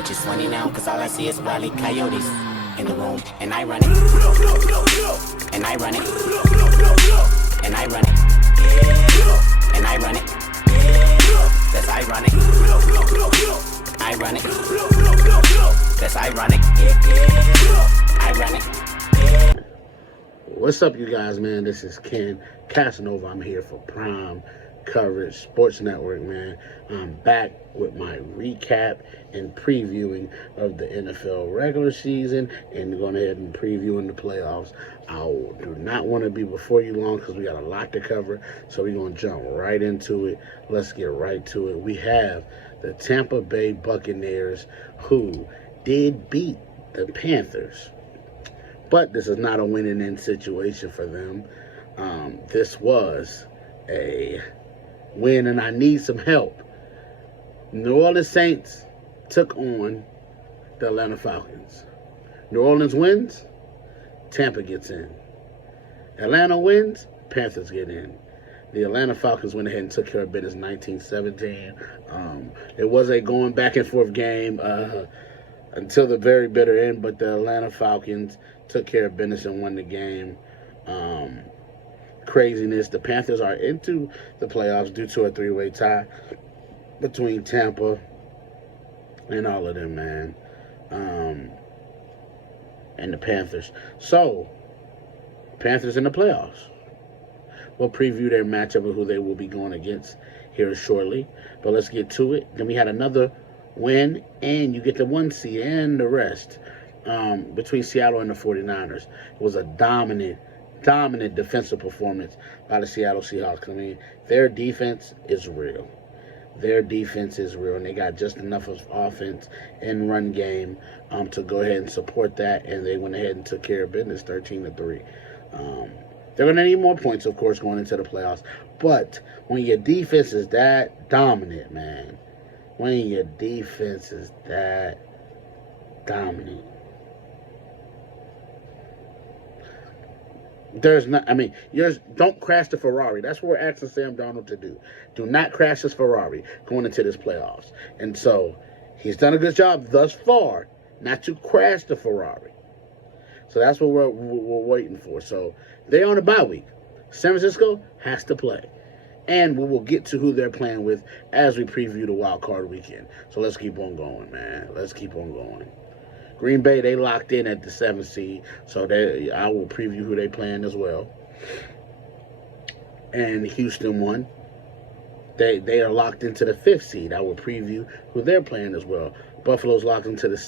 which is funny now, cause all I see is wily coyotes in the room, and I run it, and I run it, and I run it, and I run it, that's ironic, I run it, that's ironic, I run it. What's up, you guys, man? This is Ken Casanova. I'm here for Prime Coverage Sports Network, man. I'm back with my recap and previewing of the NFL regular season and going ahead and previewing the playoffs. I do not want to be before you long because we got a lot to cover, so we're going to jump right into it. Let's get right to it. We have the Tampa Bay Buccaneers, who did beat the Panthers. But this is not a winning-in situation for them. This was a win, and I need some help. New Orleans Saints took on the Atlanta Falcons. New Orleans wins, Tampa gets in. Atlanta wins, Panthers get in. The Atlanta Falcons went ahead and took care of business 19-17. It was a going back-and-forth game until the very bitter end, but the Atlanta Falcons took care of business and won the game. Craziness. The Panthers are into the playoffs due to a three-way tie between Tampa and all of them, man. And the Panthers. So, Panthers in the playoffs. We'll preview their matchup and who they will be going against here shortly. But let's get to it. Then we had another win, and you get the 1 seed and the rest between Seattle and the 49ers. It was a dominant defensive performance by the Seattle Seahawks. I mean, their defense is real. Their defense is real, and they got just enough of offense and run game to go ahead and support that, and they went ahead and took care of business 13-3. They're going to need more points, of course, going into the playoffs. But when your defense is that dominant, man, when your defense is that dominant, there's not, I mean, don't crash the Ferrari. That's what we're asking Sam Darnold to do. Do not crash this Ferrari going into this playoffs. And so he's done a good job thus far not to crash the Ferrari. So that's what we're waiting for. So they're on a bye week. San Francisco has to play. And we will get to who they're playing with as we preview the wild card weekend. So let's keep on going, man. Let's keep on going. Green Bay, they locked in at the 7th seed, so I will preview who they playing as well. And Houston won. They are locked into the 5th seed. I will preview who they're playing as well. Buffalo's locked into the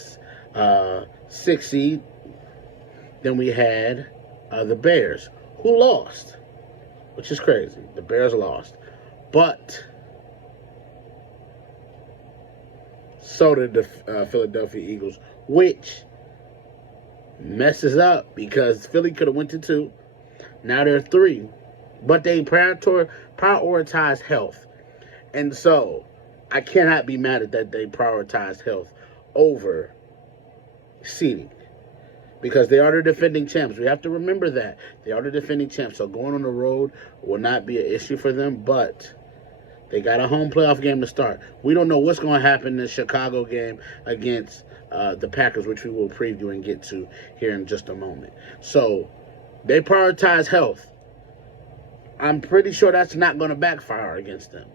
6th seed. Then we had the Bears, who lost, which is crazy. The Bears lost. But so did the Philadelphia Eagles, which messes up because Philly could have went to 2. Now they're 3. But they prioritize health. And so I cannot be mad at that they prioritize health over seeding. Because they are the defending champs. We have to remember that. They are the defending champs. So going on the road will not be an issue for them. But they got a home playoff game to start. We don't know what's going to happen in the Chicago game against the Packers, which we will preview and get to here in just a moment. So they prioritize health. I'm pretty sure that's not going to backfire against them.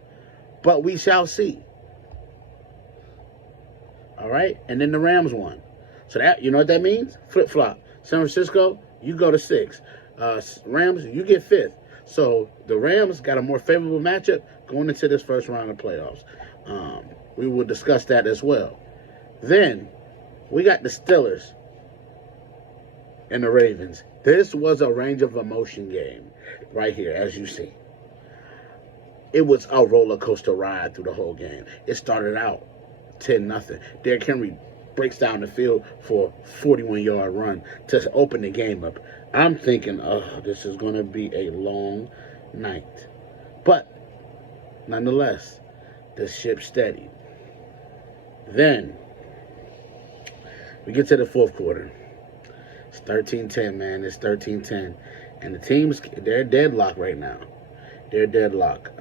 But we shall see. All right? And then the Rams won. So that, you know what that means? Flip-flop. San Francisco, you go to 6. Rams, you get 5th. So the Rams got a more favorable matchup going into this first round of playoffs. We will discuss that as well. Then we got the Steelers and the Ravens. This was a range of emotion game right here, as you see. It was a roller coaster ride through the whole game. It started out 10-0. Derrick Henry breaks down the field for a 41-yard run to open the game up. I'm thinking, oh, this is going to be a long night. But nonetheless, the ship steadied. Then we get to the fourth quarter. It's 13-10, man. It's 13-10. And the teams, they're deadlocked right now. They're deadlocked.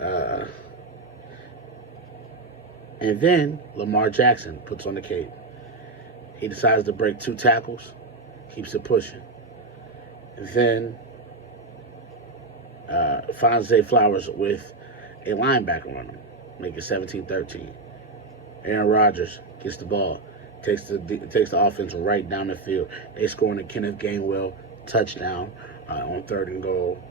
And then Lamar Jackson puts on the cape. He decides to break 2 tackles, keeps it pushing. Then finds Zay Flowers with a linebacker on him, make it 17-13. Aaron Rodgers gets the ball, takes the offense right down the field. They score on a Kenneth Gainwell touchdown on 3rd and goal.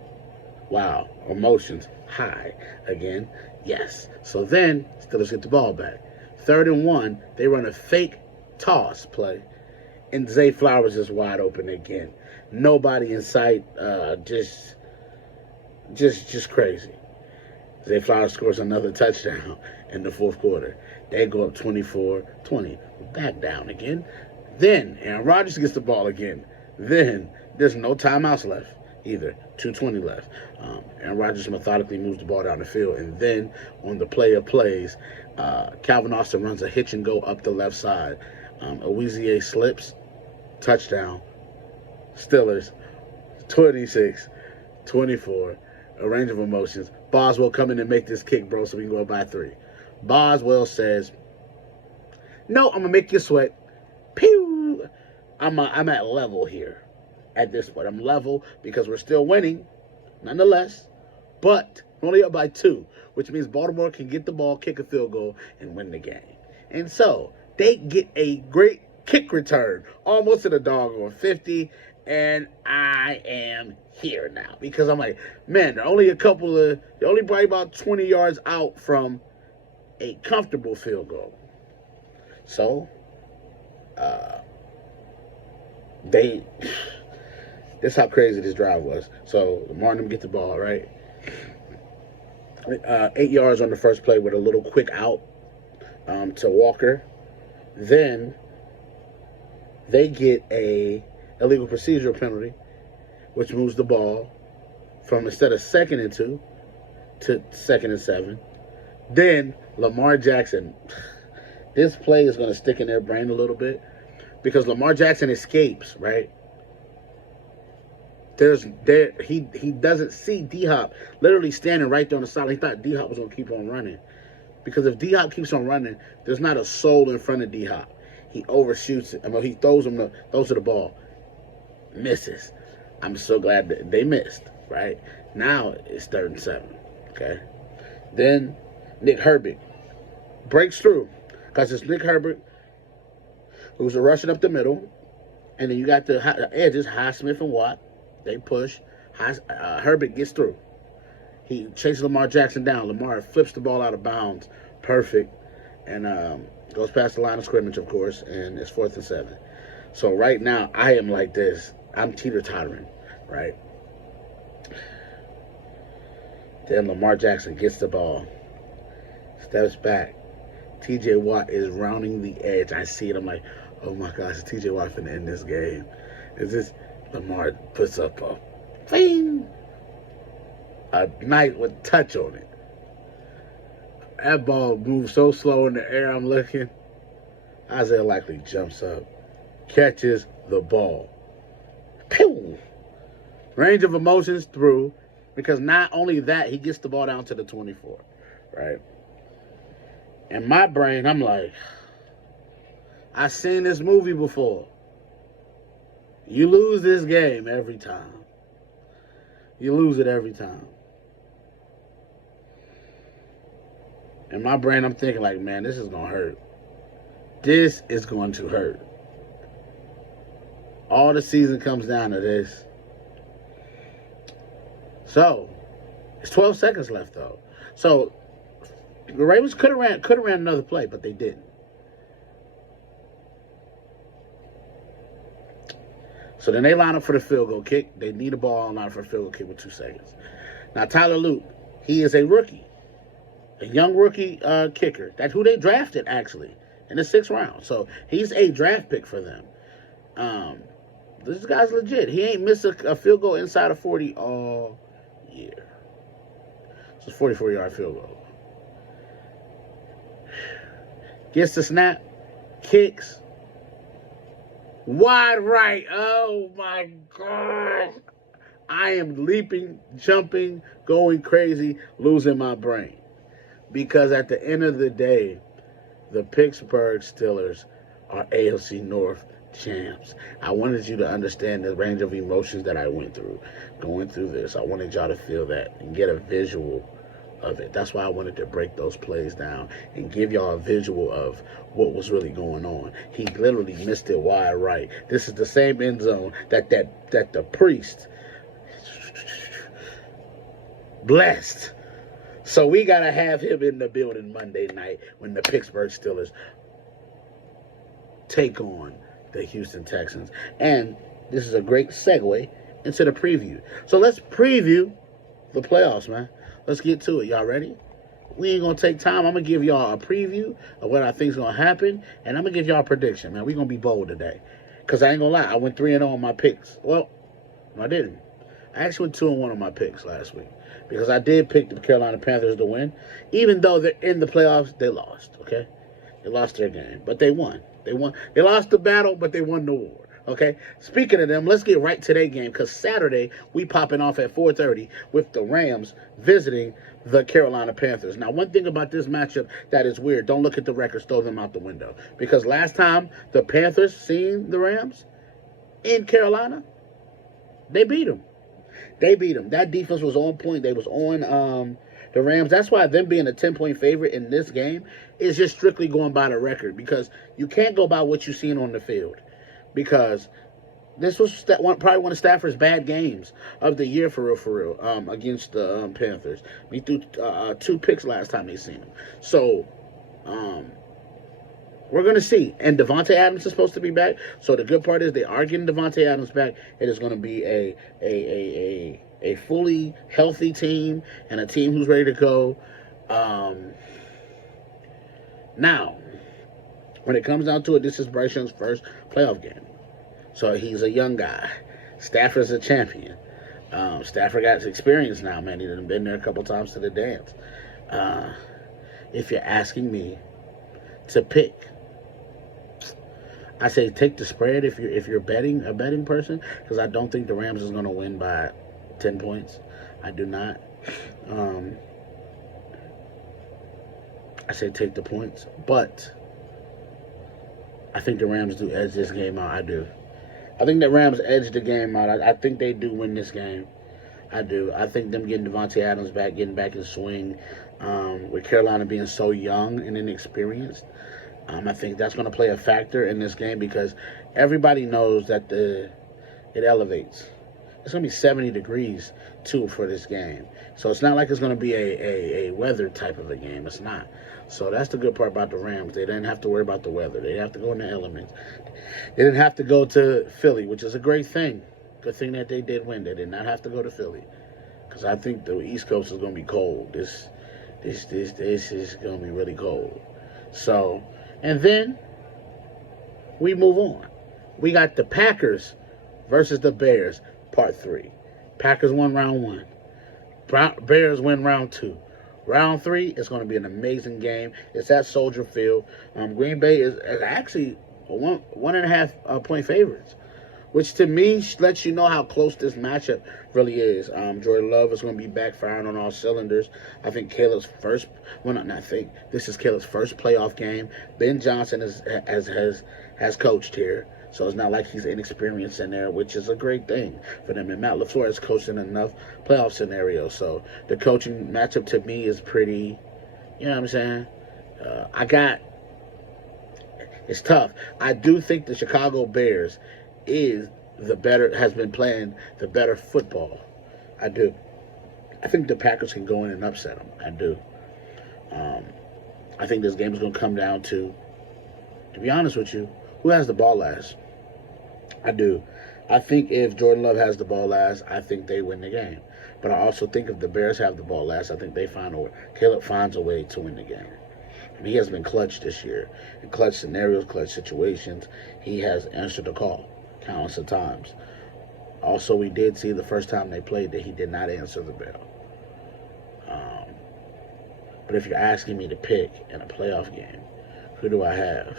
Wow, emotions high again. Yes. So then Steelers get the ball back. 3rd and 1, they run a fake toss play, and Zay Flowers is wide open again. Nobody in sight. Just crazy. Zay Flowers scores another touchdown in the 4th quarter. They go up 24-20. Back down again. Then Aaron Rodgers gets the ball again. Then there's no timeouts left either. 2:20 left. Aaron Rodgers methodically moves the ball down the field. And then on the play of plays, Calvin Austin runs a hitch and go up the left side. Owezie slips. Touchdown. Steelers 26-24. A range of emotions. Boswell come in and make this kick, bro, so we can go up by 3. Boswell says, no, I'm going to make you sweat. Pew! I'm at level here at this point. I'm level because we're still winning, nonetheless. But we're only up by 2, which means Baltimore can get the ball, kick a field goal, and win the game. And so they get a great kick return, almost to the doggone 50, and I am here now because I'm like, man, they're only probably about 20 yards out from a comfortable field goal. So, this is how crazy this drive was. So, Lamar and them get the ball, right? 8 yards on the first play with a little quick out to Walker. Then they get a illegal procedural penalty, which moves the ball from instead of 2nd and 2 to 2nd and 7. Then Lamar Jackson, this play is going to stick in their brain a little bit because Lamar Jackson escapes, right? He doesn't see D-Hop literally standing right there on the side. He thought D-Hop was going to keep on running. Because if D-Hop keeps on running, there's not a soul in front of D-Hop. He overshoots it. He throws the ball. Misses. I'm so glad that they missed, right? Now it's 3rd and 7, okay? Then Nick Herbig breaks through because it's Nick Herbig who's rushing up the middle, and then you got the edges, Highsmith and Watt. They push. Herbig gets through. He chases Lamar Jackson down. Lamar flips the ball out of bounds. Perfect. And goes past the line of scrimmage, of course, and it's 4th and 7. So right now, I am like this. I'm teeter-tottering, right? Then Lamar Jackson gets the ball, steps back. T.J. Watt is rounding the edge. I see it. I'm like, oh, my gosh, T.J. Watt finna end this game. Is this Lamar puts up a knight with touch on it. That ball moves so slow in the air, I'm looking. Isaiah Likely jumps up, catches the ball. Pew! Range of emotions through, because not only that, he gets the ball down to the 24, right? In my brain, I'm like, I've seen this movie before. You lose this game every time. You lose it every time. In my brain, I'm thinking like, man, this is going to hurt. This is going to hurt. All the season comes down to this. So, it's 12 seconds left, though. So, the Ravens could have ran another play, but they didn't. So then they line up for the field goal kick. They need a ball on line for a field goal kick with 2 seconds. Now, Tyler Luke, he is a rookie. A young rookie kicker. That's who they drafted, actually, in the 6th round. So he's a draft pick for them. This guy's legit. He ain't missed a field goal inside of 40 all year. So it's a 44-yard field goal. Gets the snap. Kicks. Wide right. Oh, my God. I am leaping, jumping, going crazy, losing my brain. Because at the end of the day, the Pittsburgh Steelers are AFC North champs. I wanted you to understand the range of emotions that I went through going through this. I wanted y'all to feel that and get a visual of it. That's why I wanted to break those plays down and give y'all a visual of what was really going on. He literally missed it wide right. This is the same end zone that the priest blessed. So we got to have him in the building Monday night when the Pittsburgh Steelers take on the Houston Texans. And this is a great segue into the preview. So let's preview the playoffs, man. Let's get to it. Y'all ready? We ain't going to take time. I'm going to give y'all a preview of what I think is going to happen, and I'm going to give y'all a prediction, man. We're going to be bold today. Because I ain't going to lie, I went 3-0 on my picks. Well, I didn't. I actually went 2-1 on my picks last week. Because I did pick the Carolina Panthers to win. Even though they're in the playoffs, they lost, okay? They lost their game, but they won. They won. They lost the battle, but they won the war. Okay. Speaking of them, let's get right to their game because Saturday we popping off at 4:30 with the Rams visiting the Carolina Panthers. Now, one thing about this matchup that is weird, don't look at the records, throw them out the window. Because last time the Panthers seen the Rams in Carolina, they beat them. They beat them. That defense was on point. They was on the Rams. That's why them being a 10-point favorite in this game is just strictly going by the record because you can't go by what you've seen on the field. Because this was probably one of Stafford's bad games of the year for real, against the Panthers. He threw 2 picks last time they seen him. So, we're going to see. And Devontae Adams is supposed to be back. So the good part is they are getting Devontae Adams back. It is going to be a fully healthy team and a team who's ready to go. Now, when it comes down to it, this is Bryce Young's first playoff game. So he's a young guy. Stafford's a champion. Stafford got experience now, man. He's been there a couple times to the dance. If you're asking me to pick, I say take the spread if you're a betting person, because I don't think the Rams is going to win by 10 points. I do not. I say take the points, but I think the Rams do edge this game out. I do. I think the Rams edge the game out. I think they do win this game. I do. I think them getting Devontae Adams back, getting back in swing, with Carolina being so young and inexperienced, I think that's going to play a factor in this game because everybody knows that it elevates. It's going to be 70 degrees, too, for this game. So it's not like it's going to be a weather type of a game. It's not. So that's the good part about the Rams. They didn't have to worry about the weather. They didn't have to go in the elements. They didn't have to go to Philly, which is a great thing. Good thing that they did win. They did not have to go to Philly. Because I think the East Coast is going to be cold. This is going to be really cold. So, and then we move on. We got the Packers versus the Bears, part 3. Packers won round 1. Bears win round 2. Round 3 is going to be an amazing game. It's at Soldier Field. Green Bay is actually 1.5 point favorites, which to me lets you know how close this matchup really is. Jordan Love is going to be back firing on all cylinders. I think Caleb's first, this is Caleb's first playoff game. Ben Johnson has coached here. So it's not like he's inexperienced in there, which is a great thing for them. And Matt LaFleur has coached in enough playoff scenarios. So the coaching matchup to me is pretty, you know what I'm saying? It's tough. I do think the Chicago Bears has been playing the better football. I do. I think the Packers can go in and upset them. I do. I think this game is going to come down to be honest with you, who has the ball last? I do. I think if Jordan Love has the ball last, I think they win the game. But I also think if the Bears have the ball last, I think Caleb finds a way to win the game. I mean, he has been clutch this year. In clutch scenarios, clutch situations, he has answered the call countless of times. Also, we did see the first time they played that he did not answer the bell. But if you're asking me to pick in a playoff game, who do I have?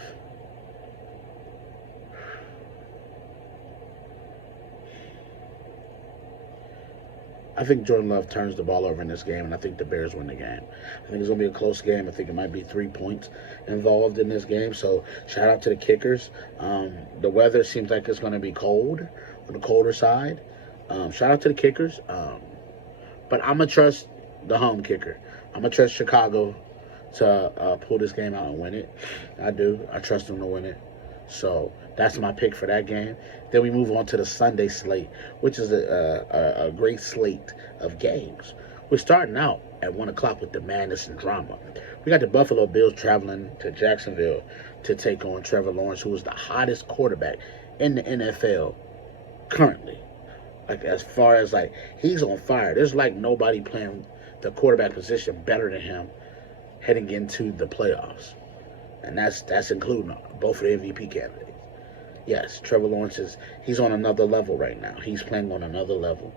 I think Jordan Love turns the ball over in this game, and I think the Bears win the game. I think it's going to be a close game. I think it might be 3 points involved in this game. So shout out to the kickers. The weather seems like it's going to be cold, on the colder side. Shout out to the kickers. But I'm going to trust the home kicker. I'm going to trust Chicago to pull this game out and win it. I do. I trust them to win it. So that's my pick for that game. Then we move on to the Sunday slate, which is a great slate of games. We're starting out at 1 o'clock with the madness and drama. We got the Buffalo Bills traveling to Jacksonville to take on Trevor Lawrence, who is the hottest quarterback in the NFL currently. Like, as far as, like, he's on fire. There's, like, nobody playing the quarterback position better than him heading into the playoffs. And that's including both of the MVP candidates. Yes, Trevor Lawrence he's on another level right now. He's playing on another level.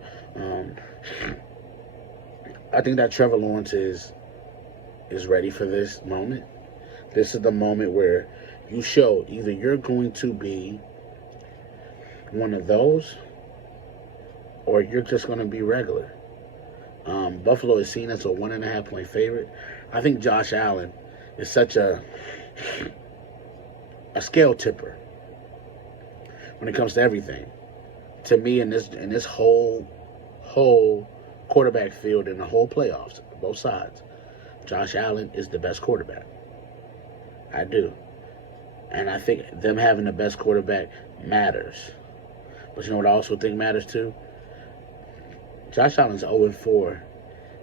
I think that Trevor Lawrence is ready for this moment. This is the moment where you show either you're going to be one of those or you're just going to be regular. Buffalo is seen as a 1.5 point favorite. I think Josh Allen is such a scale tipper when it comes to everything. To me, in this whole quarterback field in the whole playoffs, both sides, Josh Allen is the best quarterback. I do. And I think them having the best quarterback matters. But you know what I also think matters too? Josh Allen's 0-4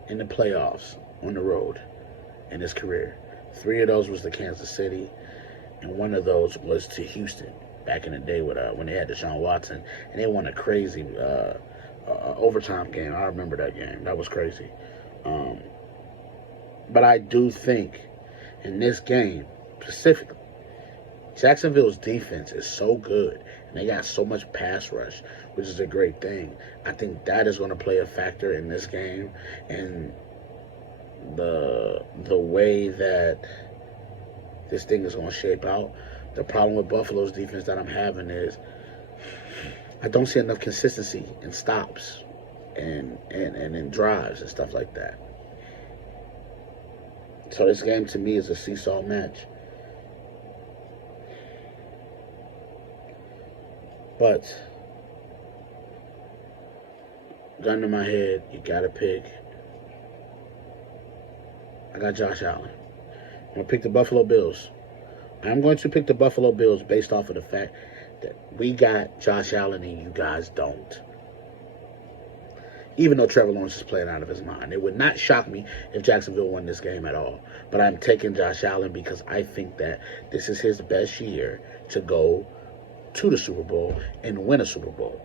in the playoffs on the road in his career. 3 of those was to Kansas City, and 1 of those was to Houston back in the day with when they had Deshaun Watson, and they won a crazy overtime game. I remember that game. That was crazy. But I do think in this game specifically, Jacksonville's defense is so good, and they got so much pass rush, which is a great thing. I think that is going to play a factor in this game, and the way that this thing is going to shape out. The problem with Buffalo's defense that I'm having is I don't see enough consistency in stops and in drives and stuff like that. So this game to me is a seesaw match. But gun to my head, you gotta pick. I got Josh Allen. I'm gonna pick the Buffalo Bills. I'm going to pick the Buffalo Bills based off of the fact that we got Josh Allen and you guys don't. Even though Trevor Lawrence is playing out of his mind. It would not shock me if Jacksonville won this game at all. But I'm taking Josh Allen because I think that this is his best year to go to the Super Bowl and win a Super Bowl.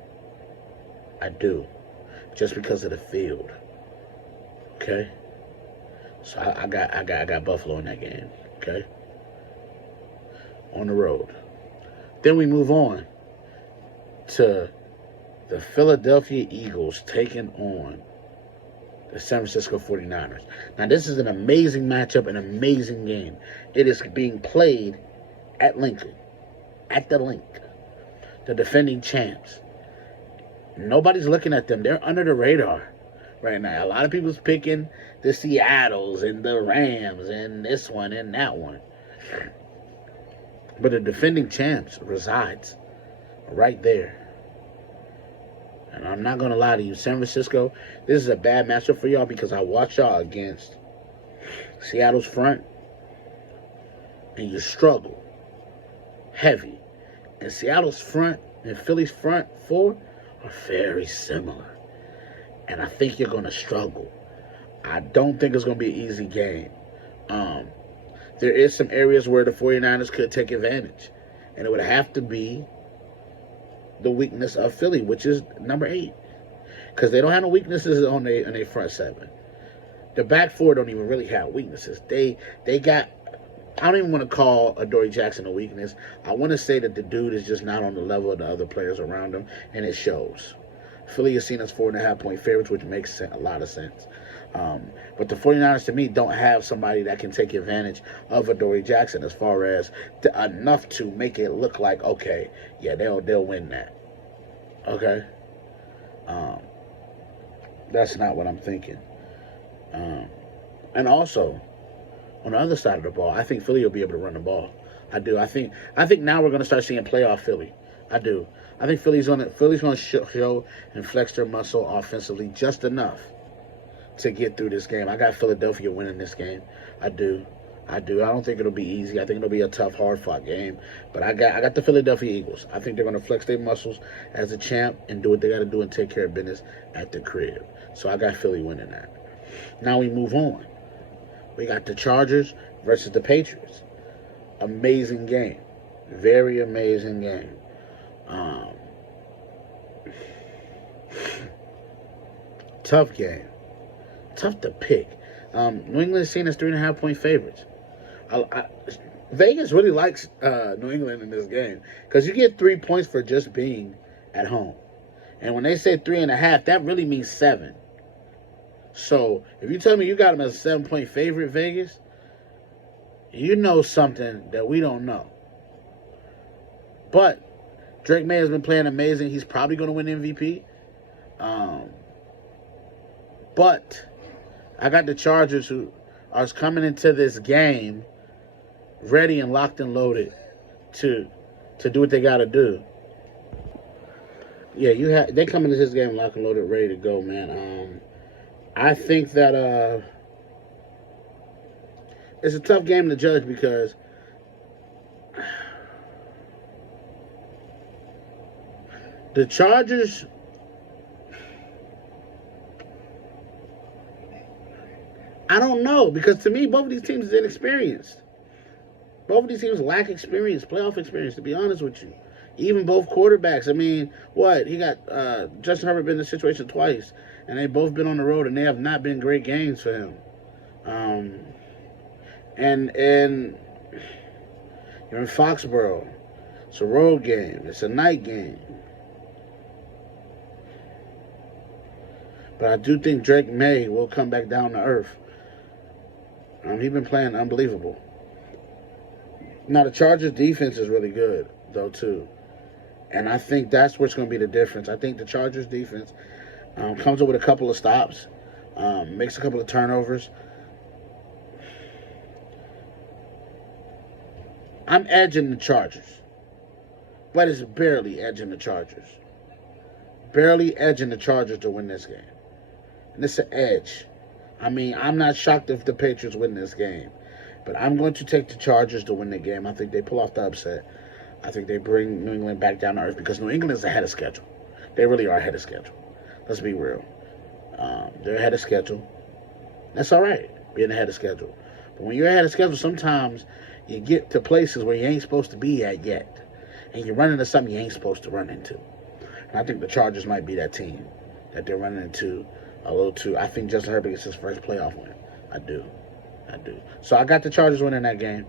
I do. Just because of the field. Okay? So I got Buffalo in that game. Okay? On the road. Then we move on to the Philadelphia Eagles taking on the San Francisco 49ers. Now, this is an amazing matchup, an amazing game. It is being played at Lincoln, at the Link, the defending champs. Nobody's looking at them. They're under the radar right now. A lot of people's picking the Seattles and the Rams and this one and that one. But the defending champs resides right there. And I'm not going to lie to you, San Francisco, this is a bad matchup for y'all because I watch y'all against Seattle's front, and you struggle heavy. And Seattle's front and Philly's front four are very similar. And I think you're going to struggle. I don't think it's going to be an easy game. There is some areas where the 49ers could take advantage. And it would have to be the weakness of Philly, which is number 8. Because they don't have no weaknesses on their front 7. The back 4 don't even really have weaknesses. They got, I don't even want to call Adoree Jackson a weakness. I want to say that the dude is just not on the level of the other players around him, and it shows. Philly is seen as 4.5 point favorites, which makes a lot of sense. But the 49ers, to me, don't have somebody that can take advantage of Adoree Jackson as far as enough to make it look like, okay, yeah, they'll win that. Okay? That's not what I'm thinking. Um, and also, on the other side of the ball, I think Philly will be able to run the ball. I do. I think now we're going to start seeing playoff Philly. I do. I think Philly's going to show and flex their muscle offensively just enough to get through this game. I got Philadelphia winning this game. I do. I do. I don't think it'll be easy. I think it'll be a tough, hard-fought game. But I got the Philadelphia Eagles. I think they're going to flex their muscles as a champ and do what they got to do and take care of business at the crib. So I got Philly winning that. Now we move on. We got the Chargers versus the Patriots. Amazing game. Very amazing game. Tough game. Tough to pick. New England is seen as 3.5-point favorites. Vegas really likes New England in this game because you get 3 points for just being at home. And when they say 3.5, that really means 7. So if you tell me you got them as a 7-point favorite, Vegas, you know something that we don't know. But Drake May has been playing amazing. He's probably going to win MVP. But I got the Chargers who are coming into this game ready and locked and loaded to do what they got to do. Yeah, they come into this game locked and loaded, ready to go, man. I think that it's a tough game to judge because the Chargers, I don't know, because to me, both of these teams are inexperienced. Both of these teams lack experience, playoff experience, to be honest with you. Even both quarterbacks. I mean, he got Justin Herbert been in this situation twice, and they've both been on the road, and they have not been great games for him. And you're in Foxborough. It's a road game. It's a night game. But I do think Drake May will come back down to earth. He's been playing unbelievable. Now, the Chargers' defense is really good, though, too. And I think that's what's going to be the difference. I think the Chargers' defense comes up with a couple of stops, makes a couple of turnovers. I'm edging the Chargers, but it's barely edging the Chargers. Barely edging the Chargers to win this game. And it's an edge. I mean, I'm not shocked if the Patriots win this game. But I'm going to take the Chargers to win the game. I think they pull off the upset. I think they bring New England back down to earth because New England is ahead of schedule. They really are ahead of schedule. Let's be real. They're ahead of schedule. That's all right, being ahead of schedule. But when you're ahead of schedule, sometimes you get to places where you ain't supposed to be at yet. And you run into something you ain't supposed to run into. And I think the Chargers might be that team that they're running into a little too. I think Justin Herbert gets his first playoff win. I do. So I got the Chargers winning that game.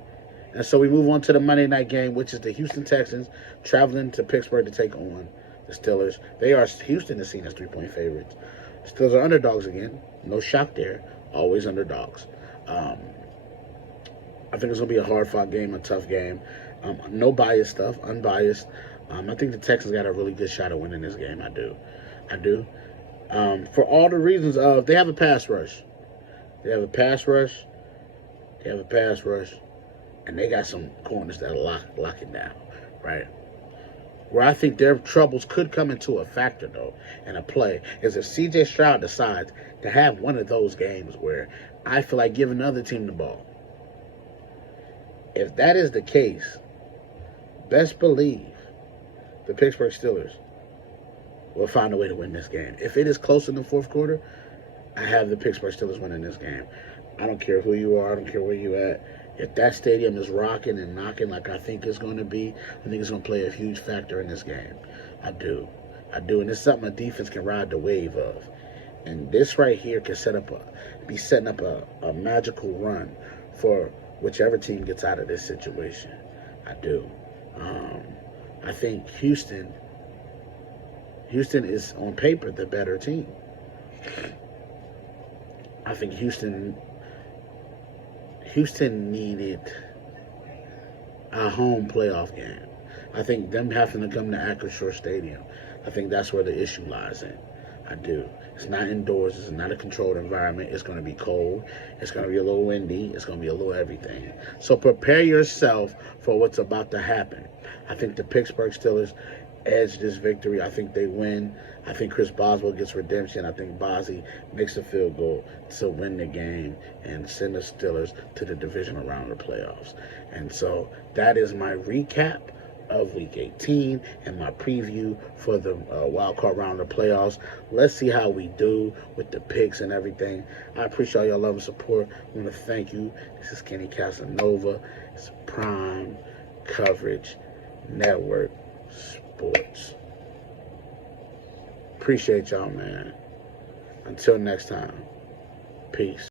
And so we move on to the Monday night game, which is the Houston Texans traveling to Pittsburgh to take on the Steelers. Houston is seen as 3-point favorites. The Steelers are underdogs again. No shock there. Always underdogs. I think it's going to be a hard-fought game, a tough game. No biased stuff, unbiased. I think the Texans got a really good shot at winning this game. I do. For all the reasons of they have a pass rush. And they got some corners that are locking down, right? Where I think their troubles could come into a factor, though, and a play, is if C.J. Stroud decides to have one of those games where I feel like giving the other team the ball. If that is the case, best believe the Pittsburgh Steelers will find a way to win this game. If it is close in the fourth quarter, I have the Pittsburgh Steelers winning this game. I don't care who you are. I don't care where you at. If that stadium is rocking and knocking like I think it's going to be, I think it's going to play a huge factor in this game. I do. And it's something a defense can ride the wave of. And this right here can be setting up a magical run for whichever team gets out of this situation. I do. I think Houston is on paper the better team. I think Houston needed a home playoff game. I think them having to come to Acrisure Stadium, I think that's where the issue lies in. I do. It's not indoors. It's not a controlled environment. It's going to be cold. It's going to be a little windy. It's going to be a little everything. So prepare yourself for what's about to happen. I think the Pittsburgh Steelers edge this victory. I think they win. I think Chris Boswell gets redemption. I think Bozzy makes a field goal to win the game and send the Steelers to the divisional round of the playoffs. And so that is my recap of Week 18 and my preview for the wild card round of the playoffs. Let's see how we do with the picks and everything. I appreciate y'all love and support. I want to thank you. This is Kenny Casanova. It's Prime Coverage Network Sports. Appreciate y'all, man. Until next time, peace.